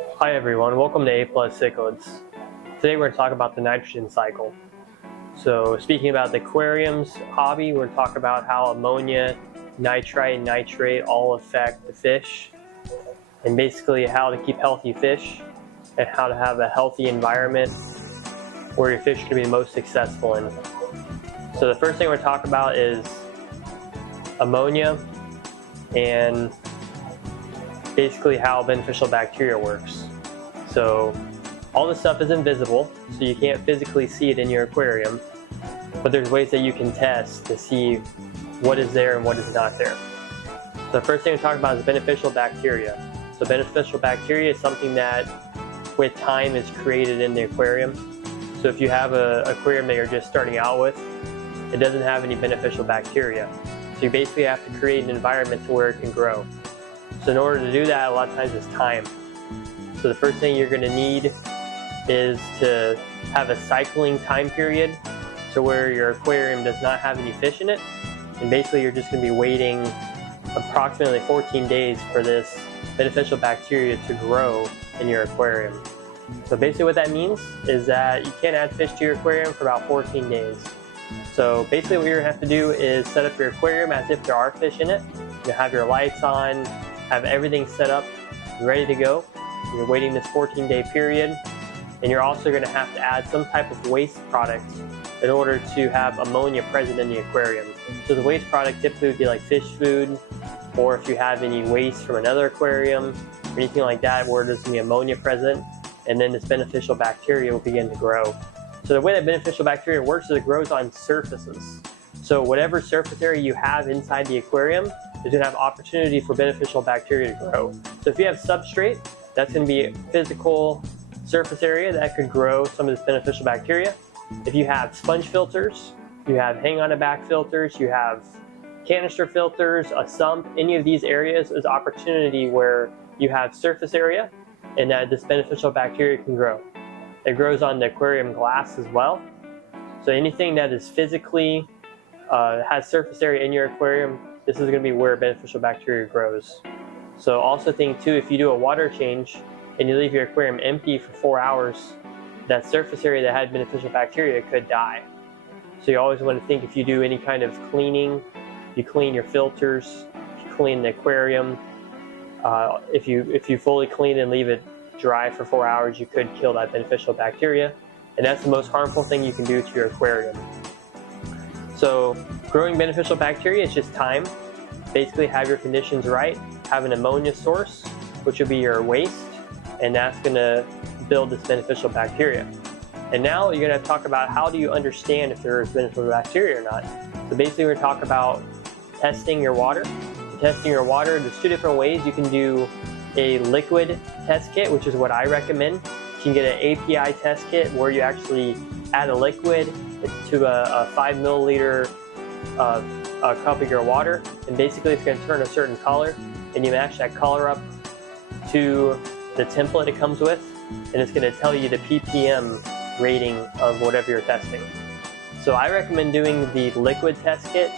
Hi everyone, welcome to A+ Cichlids. Today we're going to talk about the nitrogen cycle. So speaking about the aquariums hobby, we're going to talk about how ammonia, nitrite, and nitrate all affect the fish, and basically how to keep healthy fish and how to have a healthy environment where your fish can be the most successful in. So the first thing we're going to talk about is ammonia and basically how beneficial bacteria works. So all this stuff is invisible, so you can't physically see it in your aquarium, but there's ways that you can test to see what is there and what is not there. So the first thing to talk about is beneficial bacteria. So beneficial bacteria is something that with time is created in the aquarium. So if you have an aquarium that you're just starting out with, it doesn't have any beneficial bacteria. So you basically have to create an environment to where it can grow. So in order to do that, a lot of times it's time. So the first thing you're going to need is to have a cycling time period, so where your aquarium does not have any fish in it, and basically you're just going to be waiting approximately 14 days for this beneficial bacteria to grow in your aquarium. So basically what that means is that you can't add fish to your aquarium for about 14 days. So basically what you're going to have to do is set up your aquarium as if there are fish in it. You have your lights on, have everything set up, ready to go. You're waiting this 14-day period, and you're also going to have to add some type of waste product in order to have ammonia present in the aquarium. So the waste product typically would be like fish food, or if you have any waste from another aquarium, or anything like that where there's going to be ammonia present, and then this beneficial bacteria will begin to grow. So the way that beneficial bacteria works is it grows on surfaces. So whatever surface area you have inside the aquarium is going to have opportunity for beneficial bacteria to grow. So if you have substrate, that's going to be a physical surface area that could grow some of this beneficial bacteria. If you have sponge filters, you have hang on a back filters, you have canister filters, a sump, any of these areas is opportunity where you have surface area and that this beneficial bacteria can grow. It grows on the aquarium glass as well. So anything that is physically has surface area in your aquarium, this is going to be where beneficial bacteria grows. So also think too, if you do a water change and you leave your aquarium empty for 4 hours, that surface area that had beneficial bacteria could die. So you always want to think, if you do any kind of cleaning, you clean your filters, you clean the aquarium, if you fully clean and leave it dry for 4 hours, you could kill that beneficial bacteria, and that's the most harmful thing you can do to your aquarium. So growing beneficial bacteria is just time. Basically have your conditions right, have an ammonia source, which will be your waste, and that's going to build this beneficial bacteria. And now you're going to talk about how do you understand if there is beneficial bacteria or not. So basically we're going to talk about testing your water. Testing your water, there's two different ways. You can do a liquid test kit, which is what I recommend. You can get an API test kit where you actually add a liquid to a 5 milliliter a cup of your water, and basically it's going to turn a certain color, and you match that color up to the template it comes with, and it's going to tell you the ppm rating of whatever you're testing. So I recommend doing the liquid test kit.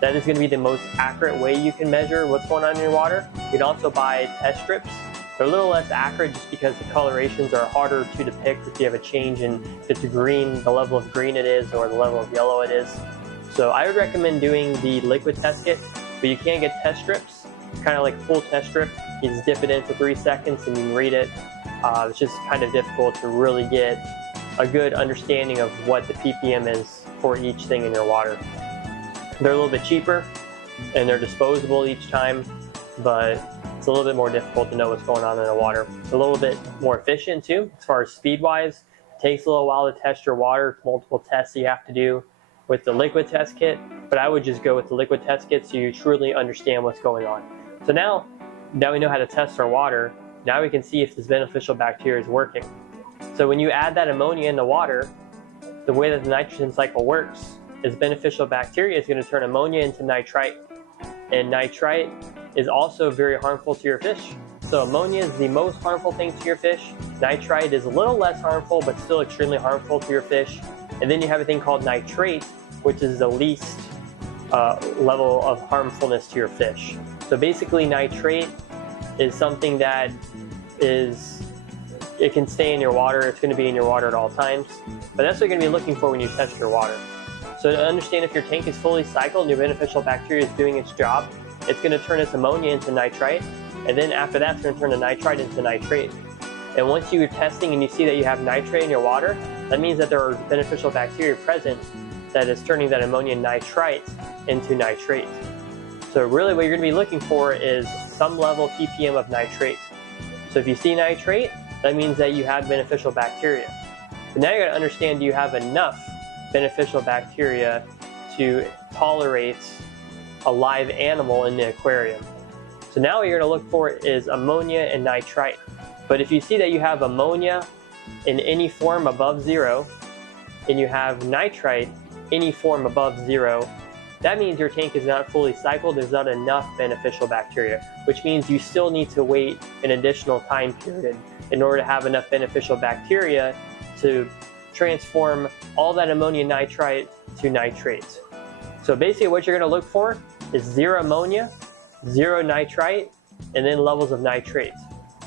That is going to be the most accurate way you can measure what's going on in your water. You can also buy test strips. They're a little less accurate just because the colorations are harder to depict if you have a change in if it's green, the level of green it is, or the level of yellow it is. So I would recommend doing the liquid test kit, but you can get test strips, kind of like a full test strip. You just dip it in for 3 seconds and you can read it. It's just kind of difficult to really get a good understanding of what the ppm is for each thing in your water. They're a little bit cheaper and they're disposable each time, but it's a little bit more difficult to know what's going on in the water. It's a little bit more efficient too, as far as speed-wise. It takes a little while to test your water, multiple tests you have to do with the liquid test kit, but I would just go with the liquid test kit so you truly understand what's going on. So now we know how to test our water, now we can see if this beneficial bacteria is working. So when you add that ammonia in the water, the way that the nitrogen cycle works is beneficial bacteria is going to turn ammonia into nitrite, and nitrite is also very harmful to your fish. So ammonia is the most harmful thing to your fish. Nitrite is a little less harmful, but still extremely harmful to your fish. And then you have a thing called nitrate, which is the least level of harmfulness to your fish. So basically nitrate is something that is it can stay in your water. It's going to be in your water at all times. But that's what you're going to be looking for when you test your water. So to understand if your tank is fully cycled and your beneficial bacteria is doing its job, it's going to turn its ammonia into nitrite, and then after that it's going to turn the nitrite into nitrate. And once you're testing and you see that you have nitrate in your water, that means that there are beneficial bacteria present that is turning that ammonia and nitrite into nitrate. So really what you're going to be looking for is some level ppm of nitrate. So if you see nitrate, that means that you have beneficial bacteria. So now you're going to understand, do you have enough beneficial bacteria to tolerate a live animal in the aquarium? So now what you're going to look for is ammonia and nitrite. But if you see that you have ammonia in any form above 0, and you have nitrite any form above 0, that means your tank is not fully cycled. There's not enough beneficial bacteria, which means you still need to wait an additional time period in order to have enough beneficial bacteria to transform all that ammonia nitrite to nitrates. So basically what you're going to look for is 0 ammonia, 0 nitrite, and then levels of nitrates.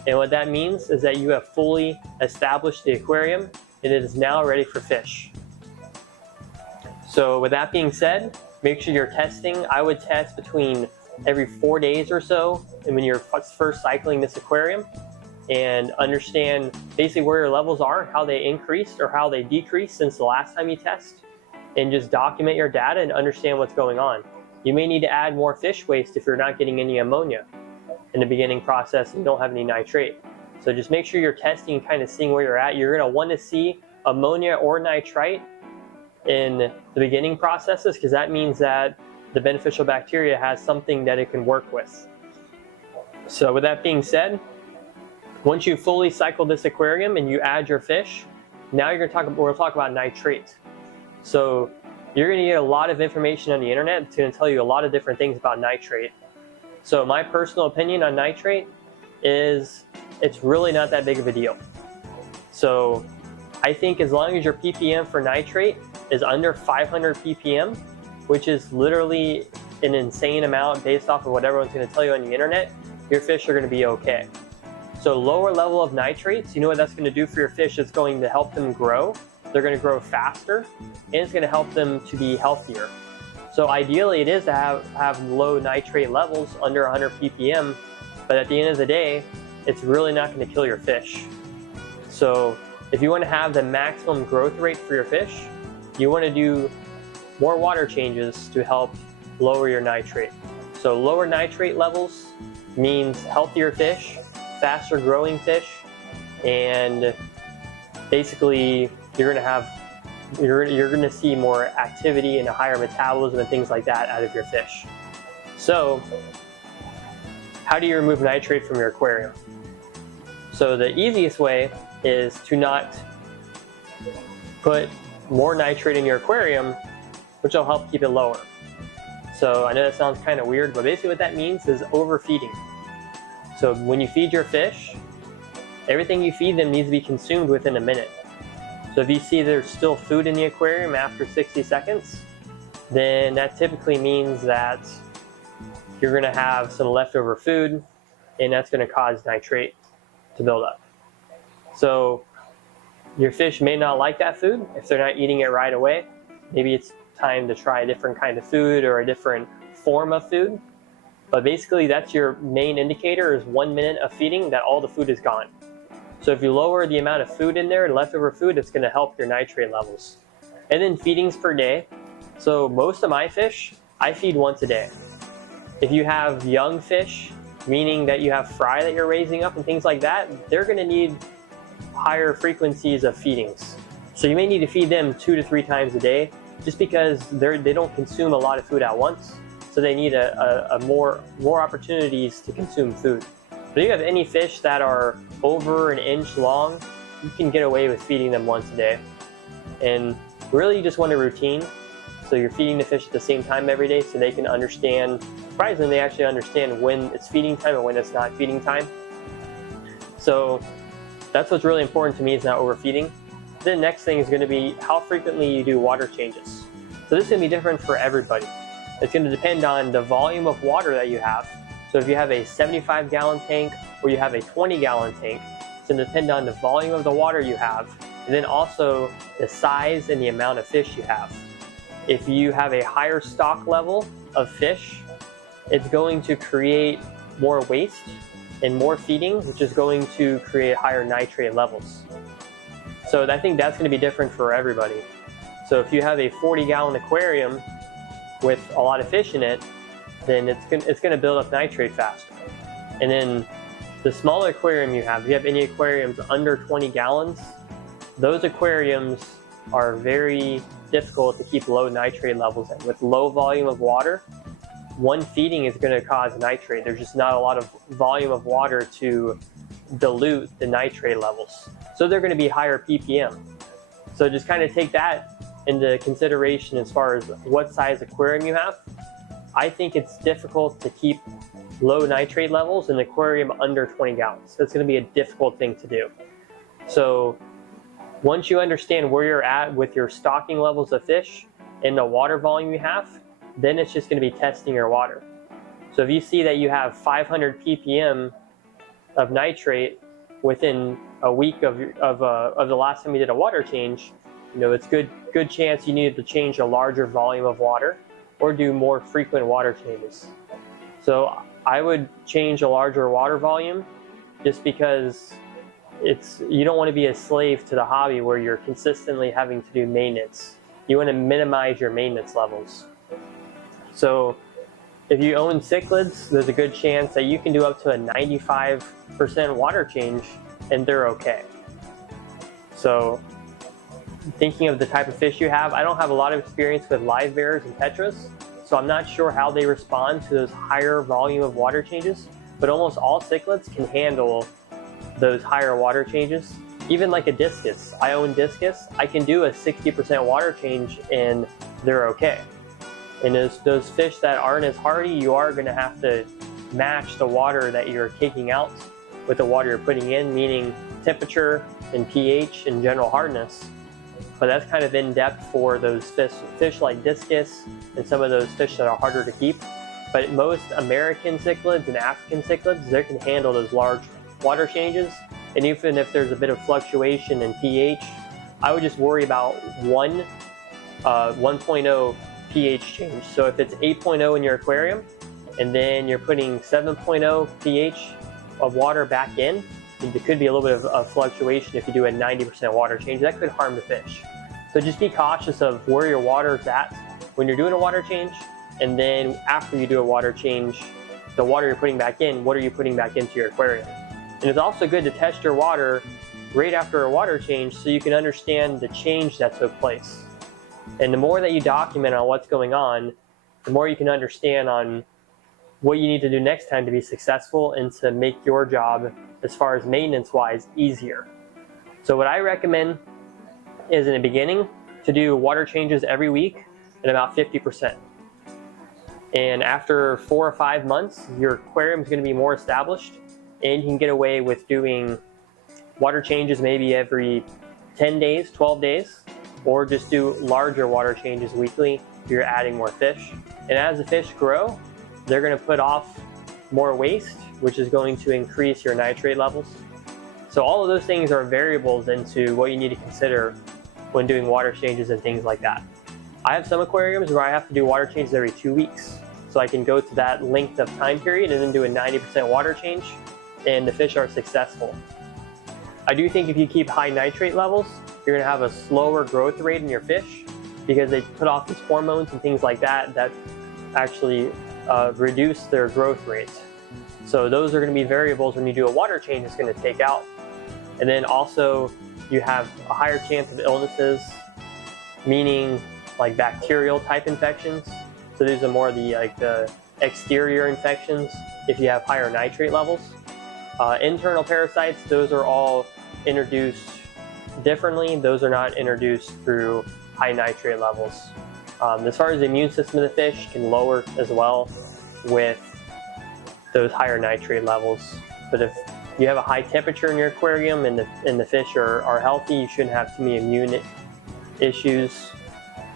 And what that means is that you have fully established the aquarium and it is now ready for fish. So with that being said, make sure you're testing. I would test between every 4 days or so, and when you're first cycling this aquarium, and understand basically where your levels are, how they increased or how they decreased since the last time you test, and just document your data and understand what's going on. You may need to add more fish waste if you're not getting any ammonia in the beginning process and you don't have any nitrate. So just make sure you're testing and kind of seeing where you're at. You're going to want to see ammonia or nitrite in the beginning processes, because that means that the beneficial bacteria has something that it can work with. So with that being said, once you fully cycle this aquarium and you add your fish, now we're going to talk about nitrate. So you're going to get a lot of information on the internet. It's going to tell you a lot of different things about nitrate. So my personal opinion on nitrate is it's really not that big of a deal. So I think as long as your ppm for nitrate is under 500 ppm, which is literally an insane amount based off of what everyone's going to tell you on the internet, your fish are going to be okay. So lower level of nitrates, you know what that's going to do for your fish? It's going to help them grow. They're going to grow faster, and it's going to help them to be healthier. So ideally it is to have low nitrate levels under 100 ppm, but at the end of the day, it's really not going to kill your fish. So if you want to have the maximum growth rate for your fish, you want to do more water changes to help lower your nitrate. So lower nitrate levels means healthier fish, faster growing fish, and basically you're going to see more activity and a higher metabolism and things like that out of your fish. So how do you remove nitrate from your aquarium? So the easiest way is to not put more nitrate in your aquarium, which will help keep it lower. So I know that sounds kind of weird, but basically what that means is overfeeding. So when you feed your fish, everything you feed them needs to be consumed within a minute. So if you see there's still food in the aquarium after 60 seconds, then that typically means that you're going to have some leftover food, and that's going to cause nitrate to build up. So your fish may not like that food if they're not eating it right away. Maybe it's time to try a different kind of food or a different form of food. But basically that's your main indicator, is 1 minute of feeding that all the food is gone. So if you lower the amount of food in there, leftover food, it's going to help your nitrate levels. And then feedings per day. So most of my fish, I feed once a day. If you have young fish, meaning that you have fry that you're raising up and things like that, they're going to need higher frequencies of feedings. So you may need to feed them 2 to 3 times a day, just because they don't consume a lot of food at once. So they need more opportunities to consume food. But if you have any fish that are over an inch long, you can get away with feeding them once a day. And really you just want a routine. So you're feeding the fish at the same time every day so they can understand, surprisingly they actually understand when it's feeding time and when it's not feeding time. So that's what's really important to me, is not overfeeding. The next thing is going to be how frequently you do water changes. So this is going to be different for everybody. It's going to depend on the volume of water that you have. So if you have a 75-gallon tank or you have a 20-gallon tank, It's going to depend on the volume of the water you have, and then also the size and the amount of fish you have. If you have a higher stock level of fish, it's going to create more waste and more feeding, which is going to create higher nitrate levels. So I think that's going to be different for everybody. So if you have a 40-gallon aquarium with a lot of fish in it, then it's going to build up nitrate faster. And then the smaller aquarium you have, if you have any aquariums under 20 gallons, those aquariums are very difficult to keep low nitrate levels in. With low volume of water, one feeding is going to cause nitrate. There's just not a lot of volume of water to dilute the nitrate levels. So they're going to be higher ppm. So just kind of take that into consideration as far as what size aquarium you have. I think it's difficult to keep low nitrate levels in an aquarium under 20 gallons. That's going to be a difficult thing to do. So once you understand where you're at with your stocking levels of fish and the water volume you have, then it's just going to be testing your water. So if you see that you have 500 ppm of nitrate within a week of the last time you did a water change, it's good chance you need to change a larger volume of water or do more frequent water changes. So I would change a larger water volume just because you don't want to be a slave to the hobby where you're consistently having to do maintenance. You want to minimize your maintenance levels. So if you own cichlids, there's a good chance that you can do up to a 95% water change and they're okay. So thinking of the type of fish you have, I don't have a lot of experience with live bears and tetras, so I'm not sure how they respond to those higher volume of water changes, but almost all cichlids can handle those higher water changes. Even like a discus, I own discus, I can do a 60% water change and they're okay. And those fish that aren't as hardy, you are going to have to match the water that you're taking out with the water you're putting in, meaning temperature and pH and general hardness. But that's kind of in depth for those fish like discus and some of those fish that are harder to keep. But most American cichlids and African cichlids, they can handle those large water changes. And even if there's a bit of fluctuation in pH, I would just worry about 1.0 pH change. So if it's 8.0 in your aquarium and then you're putting 7.0 pH of water back in, there could be a little bit of a fluctuation if you do a 90% water change. That could harm the fish. So just be cautious of where your water is at when you're doing a water change, and then after you do a water change, the water you're putting back in, what are you putting back into your aquarium? And it's also good to test your water right after a water change so you can understand the change that took place. And the more that you document on what's going on, the more you can understand on what you need to do next time to be successful and to make your job, as far as maintenance-wise, easier. So what I recommend is in the beginning to do water changes every week at about 50%. And after 4 or 5 months, your aquarium is going to be more established and you can get away with doing water changes maybe every 10 days, 12 days, or just do larger water changes weekly if you're adding more fish. And as the fish grow, they're going to put off more waste, which is going to increase your nitrate levels. So all of those things are variables into what you need to consider when doing water changes and things like that. I have some aquariums where I have to do water changes every 2 weeks. So I can go to that length of time period and then do a 90% water change, and the fish are successful. I do think if you keep high nitrate levels, you're going to have a slower growth rate in your fish because they put off these hormones and things like that that actually reduce their growth rates. So those are going to be variables when you do a water change it's going to take out. And then also you have a higher chance of illnesses, meaning like bacterial type infections. So these are more the exterior infections if you have higher nitrate levels. Internal parasites, those are all introduced differently. Those are not introduced through high nitrate levels. As far as the immune system of the fish can lower as well with those higher nitrate levels. But if you have a high temperature in your aquarium and the fish are healthy, you shouldn't have too many immune issues.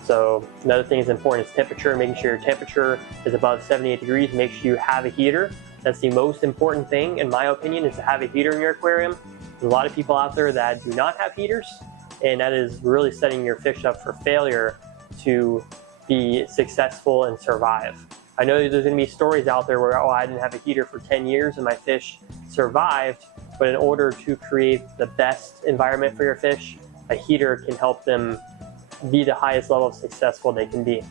So another thing that's important is temperature, making sure your temperature is above 78 degrees. Make sure you have a heater. That's the most important thing, in my opinion, is to have a heater in your aquarium. There's a lot of people out there that do not have heaters, and that is really setting your fish up for failure to be successful and survive. I know there's going to be stories out there where, oh, I didn't have a heater for 10 years and my fish survived, but in order to create the best environment for your fish, a heater can help them be the highest level of successful they can be.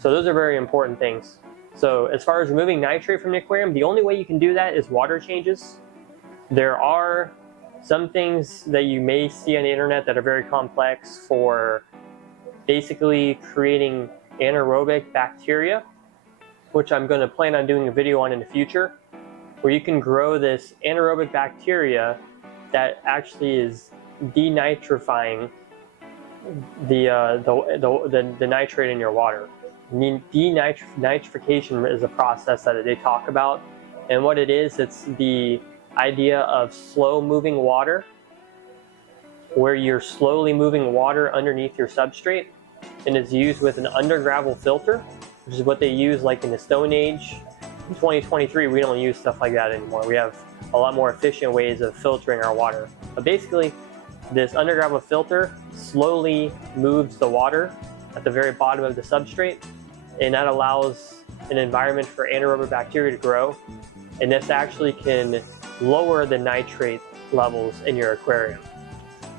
So those are very important things. So as far as removing nitrate from the aquarium, the only way you can do that is water changes. There are some things that you may see on the internet that are very complex for basically creating anaerobic bacteria, which I'm going to plan on doing a video on in the future, where you can grow this anaerobic bacteria that actually is denitrifying the nitrate in your water. Denitrification is a process that they talk about, and what it is, it's the idea of slow moving water, where you're slowly moving water underneath your substrate, and it's used with an undergravel filter, which is what they use like in the Stone Age. In 2023, we don't use stuff like that anymore. We have a lot more efficient ways of filtering our water. But basically, this undergravel filter slowly moves the water at the very bottom of the substrate, and that allows an environment for anaerobic bacteria to grow. And this actually can lower the nitrate levels in your aquarium.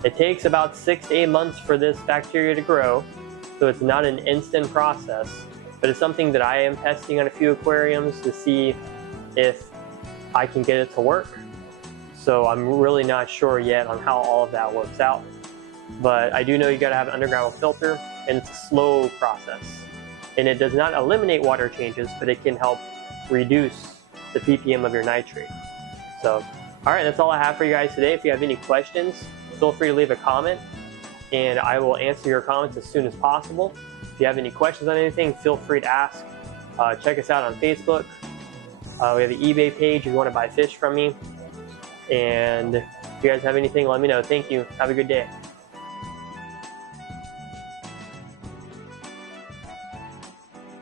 It takes about 6 to 8 months for this bacteria to grow, so it's not an instant process, but it's something that I am testing on a few aquariums to see if I can get it to work. So I'm really not sure yet on how all of that works out. But I do know you gotta have an underground filter, and it's a slow process. And it does not eliminate water changes, but it can help reduce the ppm of your nitrate. So, all right, that's all I have for you guys today. If you have any questions, feel free to leave a comment, and I will answer your comments as soon as possible. If you have any questions on anything, feel free to ask. Check us out on Facebook. We have an eBay page if you want to buy fish from me. And if you guys have anything, let me know. Thank you. Have a good day.